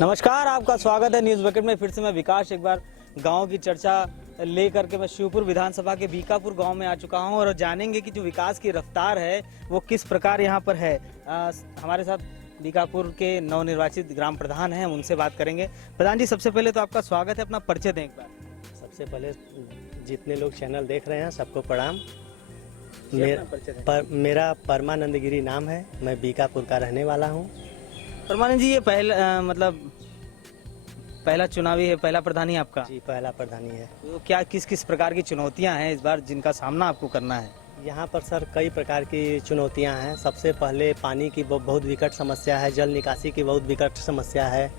नमस्कार, आपका स्वागत है न्यूज बकेट में। फिर से मैं विकास एक बार गांव की चर्चा लेकर के मैं शिवपुर विधानसभा के बीकापुर गांव में आ चुका हूं और जानेंगे कि जो विकास की रफ्तार है वो किस प्रकार यहां पर है। हमारे साथ बीकापुर के नवनिर्वाचित ग्राम प्रधान हैं, हम उनसे बात करेंगे। प्रधान जी, सबसे पहले तो आपका स्वागत है, अपना परिचय दें एक बार। सबसे पहले जितने लोग चैनल देख रहे हैं सबको प्रणाम। मेरा परमानंद गिरी नाम है, मैं बीकापुर का रहने वाला हूँ। परमानंद जी, ये पहला चुनावी है, पहला प्रधानी आपका? जी, पहला प्रधानी है। तो क्या किस किस प्रकार की चुनौतियां हैं इस बार जिनका सामना आपको करना है? यहाँ पर सर कई प्रकार की चुनौतियाँ हैं। सबसे पहले पानी की बहुत विकट समस्या है, जल निकासी की बहुत विकट समस्या है,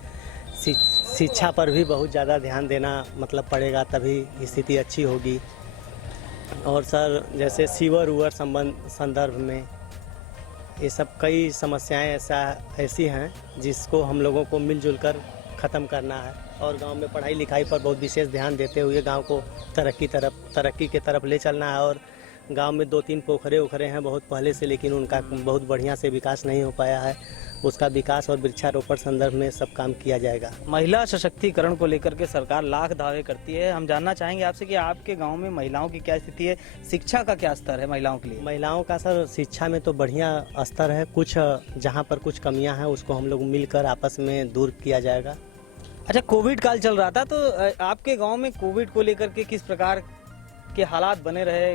शिक्षा पर भी बहुत ज़्यादा ध्यान देना पड़ेगा, तभी स्थिति अच्छी होगी। और सर जैसे सीवर उवर संदर्भ में ये सब कई समस्याएं ऐसी हैं जिसको हम लोगों को मिलजुल कर ख़त्म करना है। और गांव में पढ़ाई लिखाई पर बहुत विशेष ध्यान देते हुए गांव को तरक्की के तरफ ले चलना है। और गांव में 2-3 पोखरे हैं बहुत पहले से, लेकिन उनका बहुत बढ़िया से विकास नहीं हो पाया है। उसका विकास और वृक्षारोपण संदर्भ में सब काम किया जाएगा। महिला सशक्तिकरण को लेकर के सरकार लाख दावे करती है। हम जानना चाहेंगे आपसे कि आपके गांव में महिलाओं की क्या स्थिति है, शिक्षा का क्या स्तर है महिलाओं के लिए? महिलाओं का सर शिक्षा में तो बढ़िया स्तर है, कुछ जहाँ पर कुछ कमियां हैं उसको हम लोग मिलकर आपस में दूर किया जाएगा। अच्छा, कोविड काल चल रहा था, तो आपके गाँव में कोविड को लेकर के किस प्रकार के हालात बने रहे,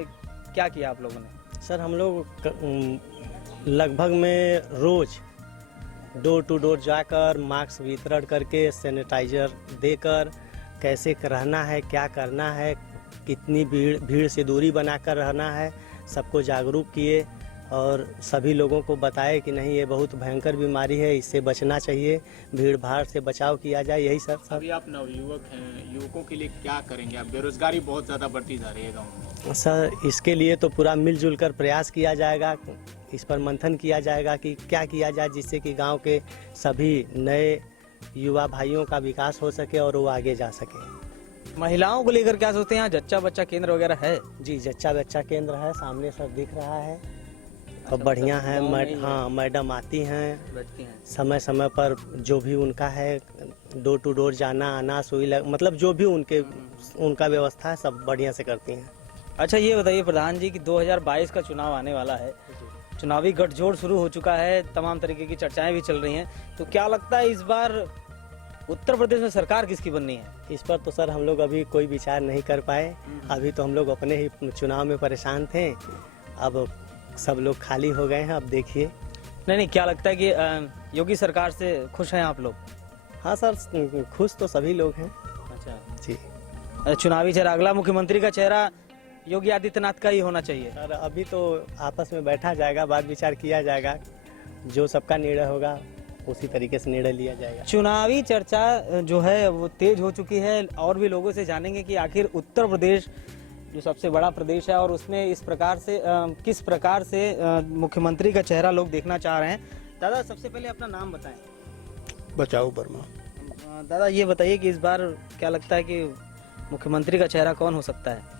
क्या किया आप लोगों ने? सर हम लोग लगभग में रोज डोर टू डोर जाकर मास्क वितरण करके, सैनिटाइजर देकर, कैसे रहना है, क्या करना है, कितनी भीड़ से दूरी बनाकर रहना है, सबको जागरूक किए और सभी लोगों को बताए कि नहीं, ये बहुत भयंकर बीमारी है, इससे बचना चाहिए, भीड़ भाड़ से बचाव किया जाए। यही सब। अभी आप नवयुवक हैं, युवकों के लिए क्या करेंगे आप? बेरोजगारी बहुत ज़्यादा बढ़ती जा रही है गाँव में। सर इसके लिए तो पूरा मिलजुल कर प्रयास किया जाएगा, इस पर मंथन किया जाएगा कि क्या किया जाए जिससे कि गांव के सभी नए युवा भाइयों का विकास हो सके और वो आगे जा सके। महिलाओं को लेकर क्या सोचते हैं? यहाँ जच्चा बच्चा केंद्र वगैरह है? जी, जच्चा बच्चा केंद्र है, सामने सब दिख रहा है और बढ़िया है। हाँ, मैडम आती हैं समय समय पर, जो भी उनका है डोर टू डोर जाना आना, सुई जो भी उनका व्यवस्था है सब बढ़िया से करती हैं। अच्छा, ये बताइए प्रधान जी कि 2022 का चुनाव आने वाला है, चुनावी गठजोड़ शुरू हो चुका है, तमाम तरीके की चर्चाएं भी चल रही हैं, तो क्या लगता है इस बार उत्तर प्रदेश में सरकार किसकी बननी है? इस पर तो सर हम लोग अभी कोई विचार नहीं कर पाए। अभी तो हम लोग अपने ही चुनाव में परेशान थे, अब सब लोग खाली हो गए हैं। अब देखिए। नहीं, क्या लगता है कि योगी सरकार से खुश हैं आप लोग? हाँ सर, खुश तो सभी लोग हैं। अच्छा जी। चुनावी चेहरा, अगला मुख्यमंत्री का चेहरा योगी आदित्यनाथ का ही होना चाहिए? सर अभी तो आपस में बैठा जाएगा, बात विचार किया जाएगा, जो सबका निर्णय होगा उसी तरीके से निर्णय लिया जाएगा। चुनावी चर्चा जो है वो तेज हो चुकी है और भी लोगों से जानेंगे कि आखिर उत्तर प्रदेश जो सबसे बड़ा प्रदेश है और उसमें इस प्रकार से किस प्रकार से मुख्यमंत्री का चेहरा लोग देखना चाह रहे हैं। दादा, सबसे पहले अपना नाम बताएं। बचाओ वर्मा। दादा, ये बताइए कि इस बार क्या लगता है कि मुख्यमंत्री का चेहरा कौन हो सकता है?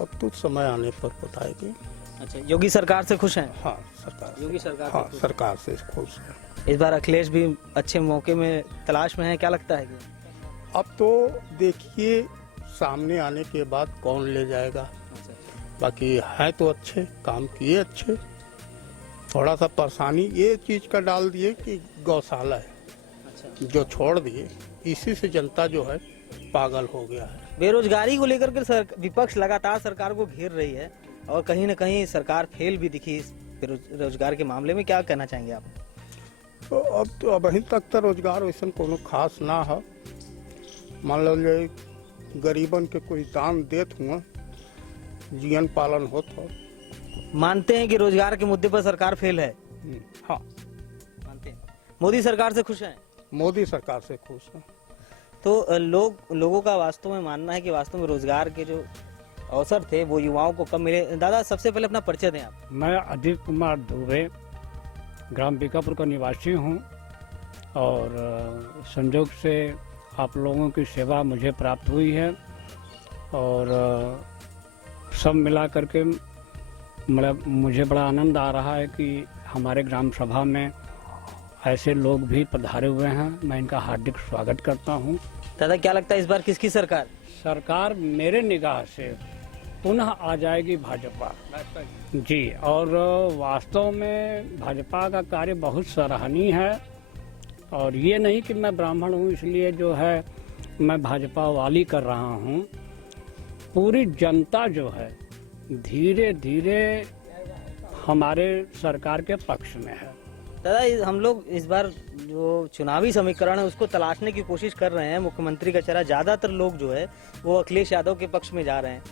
अब तो समय आने पर बताएगी। अच्छा, योगी सरकार से खुश हैं? हाँ, सरकार योगी सरकार हाँ, सरकार से खुश है। इस बार अखिलेश भी अच्छे मौके में तलाश में है, क्या लगता है कि? अब तो देखिए सामने आने के बाद कौन ले जाएगा। बाकी है तो अच्छे, काम किए अच्छे। थोड़ा सा परेशानी ये चीज का डाल दिए कि गौशाला है जो छोड़ दिए, इसी से जनता जो है पागल हो गया है। बेरोजगारी को लेकर के विपक्ष लगातार सरकार को घेर रही है और कहीं न कहीं सरकार फेल भी दिखी इस बेरोजगार के मामले में, क्या कहना चाहेंगे आप? तो अब तो अभी तक तो रोजगार वैसा कोनो खास ना है। मान लो गरीबन के कोई दान देत हुआ, जीवन पालन होता। मानते हैं कि रोजगार के मुद्दे पर सरकार फेल है? हाँ, मानते हैं। मोदी सरकार से खुश हैं? मोदी सरकार से खुश है। तो लोगों का वास्तव में मानना है कि वास्तव में रोजगार के जो अवसर थे वो युवाओं को कम मिले। दादा, सबसे पहले अपना परिचय दें आप। मैं अदित कुमार दुबे ग्राम बीकापुर का निवासी हूं और संजोग से आप लोगों की सेवा मुझे प्राप्त हुई है और सब मिला करके मुझे बड़ा आनंद आ रहा है कि हमारे ग्राम सभा में ऐसे लोग भी पधारे हुए हैं, मैं इनका हार्दिक स्वागत करता हूं। दादा क्या लगता है इस बार किसकी सरकार? सरकार मेरे निगाह से पुनः आ जाएगी भाजपा जी। और वास्तव में भाजपा का कार्य बहुत सराहनीय है, और ये नहीं कि मैं ब्राह्मण हूँ इसलिए जो है मैं भाजपा वाली कर रहा हूँ। पूरी जनता जो है धीरे धीरे हमारे सरकार के पक्ष में है। दादा हम लोग इस बार जो चुनावी समीकरण है उसको तलाशने की कोशिश कर रहे हैं। मुख्यमंत्री का चेहरा ज्यादातर लोग जो है वो अखिलेश यादव के पक्ष में जा रहे हैं।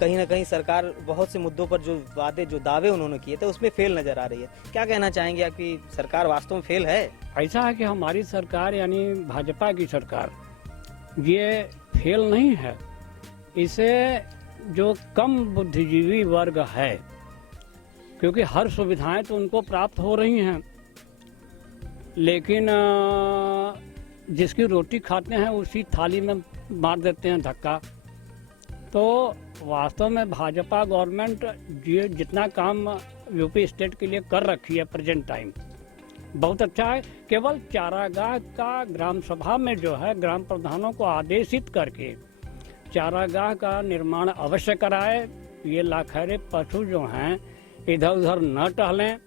कहीं ना कहीं सरकार बहुत से मुद्दों पर जो वादे जो दावे उन्होंने किए थे उसमें फेल नजर आ रही है। क्या कहना चाहेंगे आपकी सरकार वास्तव में फेल है? ऐसा है कि हमारी सरकार यानी भाजपा की सरकार ये फेल नहीं है। इसे जो कम बुद्धिजीवी वर्ग है, क्योंकि हर सुविधाएं तो उनको प्राप्त हो रही हैं, लेकिन जिसकी रोटी खाते हैं उसी थाली में मार देते हैं धक्का। तो वास्तव में भाजपा गवर्नमेंट जितना काम यूपी स्टेट के लिए कर रखी है प्रेजेंट टाइम बहुत अच्छा है। केवल चारागाह का ग्राम सभा में जो है ग्राम प्रधानों को आदेशित करके चारागाह का निर्माण अवश्य कराए। ये लाखैरे पशु जो हैं इधर उधर न टहलें,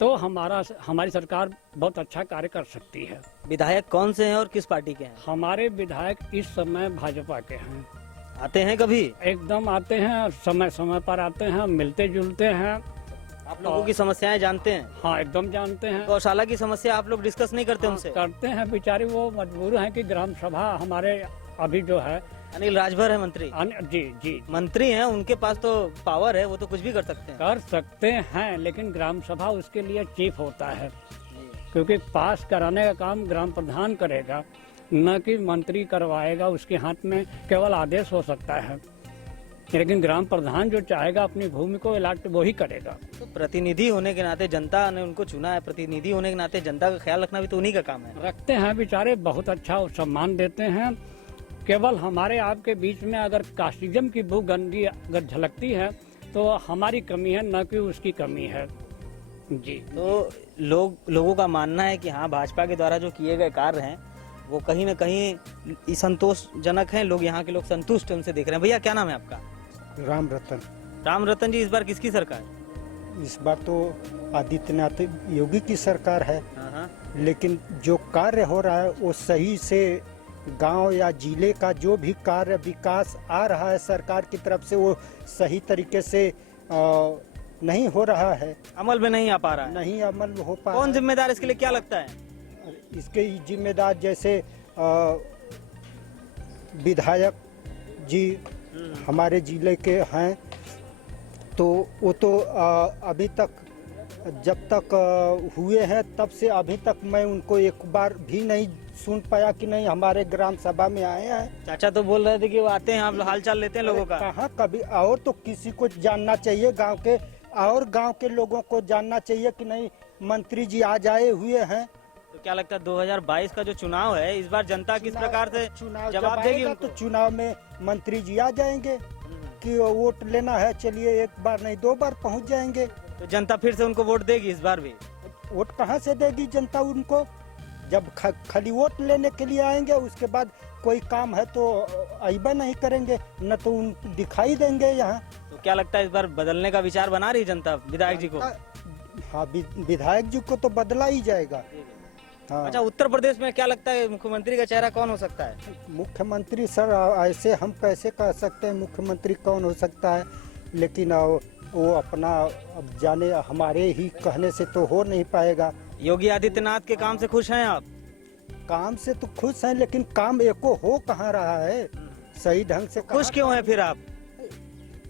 तो हमारी सरकार बहुत अच्छा कार्य कर सकती है। विधायक कौन से हैं और किस पार्टी के हैं? हमारे विधायक इस समय भाजपा के हैं। आते हैं कभी? एकदम आते हैं, समय समय पर आते हैं, मिलते जुलते हैं। आप लोगों की समस्याएं जानते हैं? हाँ, एकदम जानते हैं। गौशाला की समस्या आप लोग डिस्कस नहीं करते उनसे? करते हैं, बेचारे वो मजबूर हैं कि ग्राम सभा हमारे अभी जो है अनिल राजभर है मंत्री। जी जी मंत्री हैं, उनके पास तो पावर है, वो तो कुछ भी कर सकते हैं। कर सकते हैं, लेकिन ग्राम सभा उसके लिए चीफ होता है, क्योंकि पास कराने का काम ग्राम प्रधान करेगा, न कि मंत्री करवाएगा। उसके हाथ में केवल आदेश हो सकता है, लेकिन ग्राम प्रधान जो चाहेगा अपनी भूमि को इलाट वो ही करेगा। तो प्रतिनिधि होने के नाते जनता ने उनको चुना है, प्रतिनिधि होने के नाते जनता का ख्याल रखना भी तो उन्हीं का काम है। रखते हैं बेचारे, बहुत अच्छा सम्मान देते हैं। केवल हमारे आपके बीच में अगर कास्टिज्म की भू गंदी अगर झलकती है तो हमारी कमी है, न कि उसकी कमी है जी। तो लोगों का मानना है कि हाँ भाजपा के द्वारा जो किए गए कार्य हैं वो कहीं न कहीं संतोषजनक हैं। लोग यहाँ के लोग संतुष्ट उनसे देख रहे हैं। भैया क्या नाम है आपका? राम रतन। राम रतन जी, इस बार किसकी सरकार? इस बार तो आदित्यनाथ योगी की सरकार है, हाँ। लेकिन जो कार्य हो रहा है वो सही से गांव या जिले का जो भी कार्य विकास आ रहा है सरकार की तरफ से वो सही तरीके से नहीं हो रहा है, अमल में नहीं आ पा रहा है। नहीं अमल हो पा कौन जिम्मेदार इसके लिए, क्या लगता है? इसके जिम्मेदार जैसे विधायक जी हमारे जिले के हैं, तो वो तो अभी तक जब तक हुए हैं तब से अभी तक मैं उनको एक बार भी नहीं सुन पाया कि नहीं हमारे ग्राम सभा में आए हैं। चाचा तो बोल रहे थे कि वो आते हैं, आप हाल चाल लेते हैं लोगों का। कहाँ कभी, और तो किसी को जानना चाहिए गांव के, और गांव के लोगों को जानना चाहिए कि नहीं मंत्री जी आज आए हुए हैं। तो क्या लगता है 2022 का जो चुनाव है इस बार जनता किस प्रकार से जवाब देगी उनको? तो चुनाव में मंत्री जी आ जाएंगे कि वोट लेना है, चलिए एक बार नहीं 2 बार पहुंच जाएंगे। तो जनता फिर से उनको वोट देगी इस बार भी? वोट कहाँ से देगी जनता उनको, जब खाली वोट लेने के लिए आएंगे, उसके बाद कोई काम है तो अइबा नहीं करेंगे, न तो उन दिखाई देंगे यहाँ। तो क्या लगता है इस बार बदलने का विचार बना रही जनता विधायक जी को? हाँ, विधायक जी को तो बदला ही जाएगा। हाँ। अच्छा, उत्तर प्रदेश में क्या लगता है मुख्यमंत्री का चेहरा कौन हो सकता है? मुख्यमंत्री सर ऐसे हम कैसे कह सकते हैं मुख्यमंत्री कौन हो सकता है, लेकिन वो अपना अब जाने, हमारे ही कहने से तो हो नहीं पाएगा। योगी आदित्यनाथ के काम से खुश हैं आप? काम से तो खुश हैं, लेकिन काम एको हो कहाँ रहा है सही ढंग से। खुश क्यों है फिर आप?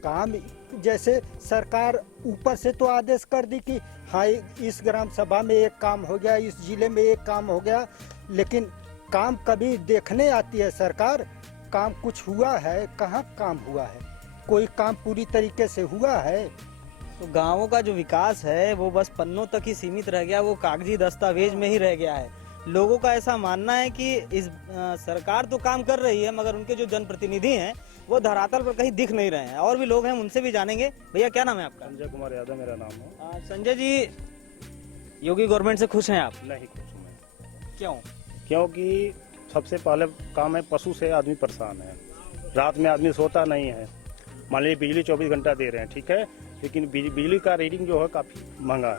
काम जैसे सरकार ऊपर से तो आदेश कर दी कि हाँ इस ग्राम सभा में एक काम हो गया, इस जिले में एक काम हो गया, लेकिन काम कभी देखने आती है सरकार, काम कुछ हुआ है? कहाँ काम हुआ है? कोई काम पूरी तरीके से हुआ है? तो गांवों का जो विकास है वो बस पन्नों तक ही सीमित रह गया, वो कागजी दस्तावेज में ही रह गया है। लोगों का ऐसा मानना है कि इस सरकार तो काम कर रही है मगर उनके जो जनप्रतिनिधि हैं वो धरातल पर कहीं दिख नहीं रहे हैं। और भी लोग हैं, उनसे भी जानेंगे। भैया क्या नाम है आपका? संजय कुमार यादव मेरा नाम है। संजय जी, योगी गवर्नमेंट से खुश हैं आप? नहीं खुश। क्यों? क्योंकि सबसे पहले काम है पशु से आदमी परेशान है। रात में आदमी सोता नहीं है। मान लीजिए बिजली 24 घंटा दे रहे हैं, ठीक है, लेकिन बिजली का रेटिंग जो है काफ़ी महंगा है।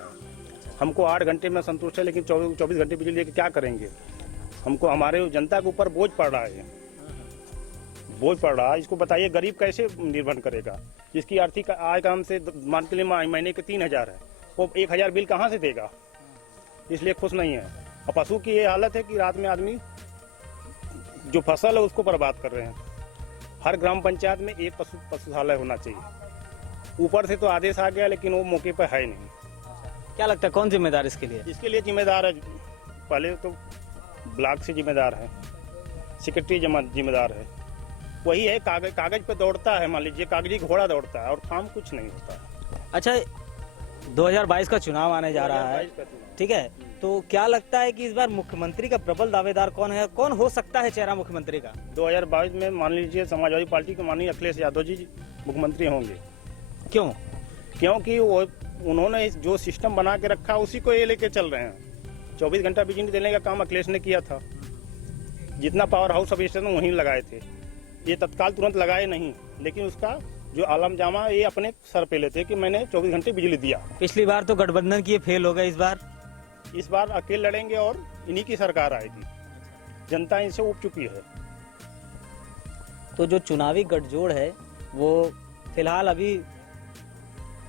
हमको 8 घंटे में संतुष्ट है, लेकिन 24 घंटे बिजली लेके क्या करेंगे? हमको हमारे जनता के ऊपर बोझ पड़ रहा है, बोझ पड़ रहा है। इसको बताइए गरीब कैसे निर्भर करेगा? जिसकी आर्थिक आय का हमसे मान के लिए महीने के 3,000 है, वो 1,000 बिल कहाँ से देगा? इसलिए खुश नहीं है। और पशु की ये हालत है कि रात में आदमी जो फसल है उसको बर्बाद कर रहे हैं। हर ग्राम पंचायत में एक पशुशाला होना चाहिए। ऊपर से तो आदेश आ गया, लेकिन वो मौके पर है नहीं। क्या लगता है कौन जिम्मेदार इसके लिए? इसके लिए जिम्मेदार है, पहले तो ब्लॉक से जिम्मेदार है, सेक्रेटरी जिम्मेदार है। वही है, कागज पे दौड़ता है, मान लीजिए कागजी घोड़ा दौड़ता है और काम कुछ नहीं होता है। अच्छा, 2022 का चुनाव आने जा रहा है, ठीक है, तो क्या लगता है कि इस बार मुख्यमंत्री का प्रबल दावेदार कौन है? कौन हो सकता है चेहरा मुख्यमंत्री का? 2022 में मान लीजिए समाजवादी पार्टी के माननीय अखिलेश यादव जी मुख्यमंत्री होंगे। क्यों? क्योंकि वो उन्होंने जो सिस्टम बना के रखा उसी को ये लेके चल रहे हैं। 24 घंटा बिजली देने का काम अखिलेश ने किया था। जितना पावर हाउस सब स्टेशन वहीं लगाए थे, ये तत्काल तुरंत लगाए नहीं, लेकिन उसका जो आलम जामा ये अपने सर पे लेते कि मैंने 24 घंटे बिजली दिया। पिछली बार तो गठबंधन की फेल हो गए, इस बार अकेले लड़ेंगे और इन्हीं की सरकार आएगी। जनता इनसे उब चुकी है। तो जो चुनावी गठजोड़ है वो फिलहाल अभी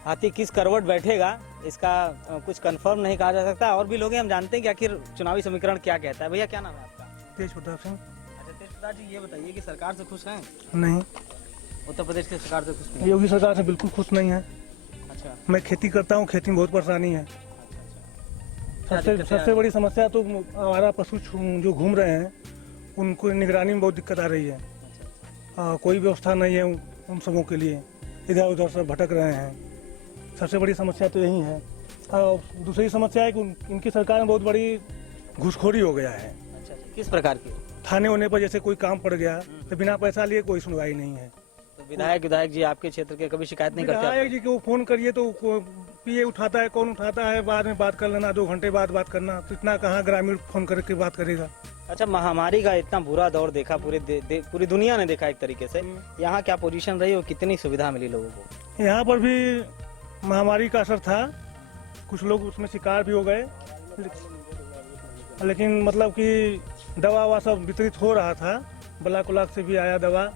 हाथी किस करवट बैठेगा इसका कुछ कंफर्म नहीं कहा जा सकता। और भी लोग हैं, हम जानते हैं कि आखिर चुनावी समीकरण क्या कहता है। भैया क्या नाम है आपका? तेज प्रताप सिंह। अच्छा तेज प्रताप जी, ये बताइए कि सरकार से खुश हैं? नहीं, उत्तर प्रदेश की सरकार से खुश नहीं? योगी सरकार से बिल्कुल खुश नहीं है। अच्छा, मैं खेती करता हूँ, खेती में बहुत परेशानी है। क्या दिक्कत है? सबसे बड़ी समस्या तो हमारा पशु जो घूम रहे हैं उनको निगरानी में बहुत दिक्कत आ रही है। कोई व्यवस्था नहीं है उन सबों के लिए, इधर उधर सब भटक रहे हैं। सबसे बड़ी समस्या तो यही है। और दूसरी समस्या है कि इनकी सरकार में बहुत बड़ी घूसखोरी हो गया है। अच्छा, किस प्रकार की? थाने होने पर जैसे कोई काम पड़ गया तो बिना पैसा लिए कोई सुनवाई नहीं है। तो विधायक जी आपके क्षेत्र के कभी शिकायत नहीं करते? विधायक जी को फोन करिए तो पीए उठाता है, कौन उठाता है, बाद में बात कर लेना, 2 घंटे बाद बात करना। तो इतना कहाँ ग्रामीण फोन करके बात करेगा? अच्छा, महामारी का इतना बुरा दौर देखा, पूरी दुनिया ने देखा एक तरीके से। यहाँ क्या पोजीशन रही और कितनी सुविधा मिली लोगों को? यहाँ पर भी महामारी का असर था, कुछ लोग उसमें शिकार भी हो गए, लेकिन मतलब कि दवा ववा सब वितरित हो रहा था। ब्लॉक उलाक से भी आया दवा,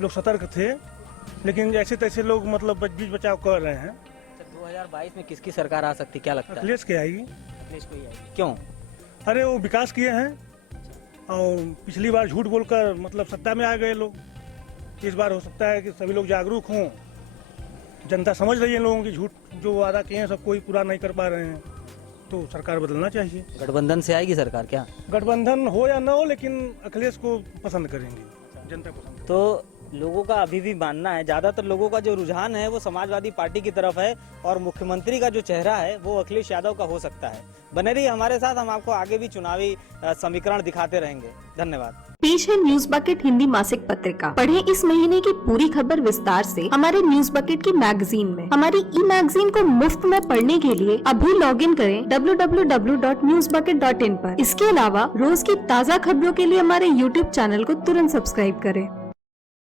लोग सतर्क थे, लेकिन जैसे तैसे लोग मतलब बीच बचाव कर रहे हैं। 2022 में किसकी सरकार आ सकती, क्या लगता है? अखिलेश के आएगी। अखिलेश को ही आएगी। क्यों? अरे वो विकास किए हैं और पिछली बार झूठ बोलकर मतलब सत्ता में आ गए लोग। इस बार हो सकता है कि सभी लोग जागरूक हों, जनता समझ रही है लोगों की झूठ जो वादा किए हैं सब कोई पूरा नहीं कर पा रहे हैं, तो सरकार बदलना चाहिए। गठबंधन से आएगी सरकार क्या? गठबंधन हो या ना हो, लेकिन अखिलेश को पसंद करेंगे, जनता पसंद। तो लोगों का अभी भी मानना है, ज्यादातर लोगों का जो रुझान है वो समाजवादी पार्टी की तरफ है और मुख्यमंत्री का जो चेहरा है वो अखिलेश यादव का हो सकता है। बने रहिए हमारे साथ, हम आपको आगे भी चुनावी समीकरण दिखाते रहेंगे। धन्यवाद। पेश है न्यूज बकेट हिंदी मासिक पत्रिका। पढ़ें इस महीने की पूरी खबर विस्तार से हमारे न्यूज बकेट की मैगजीन में। हमारी ई मैगजीन को मुफ्त में पढ़ने के लिए अभी लॉगिन करें www.newsbucket.in पर। इसके अलावा रोज की ताज़ा खबरों के लिए हमारे YouTube चैनल को तुरंत सब्सक्राइब करें।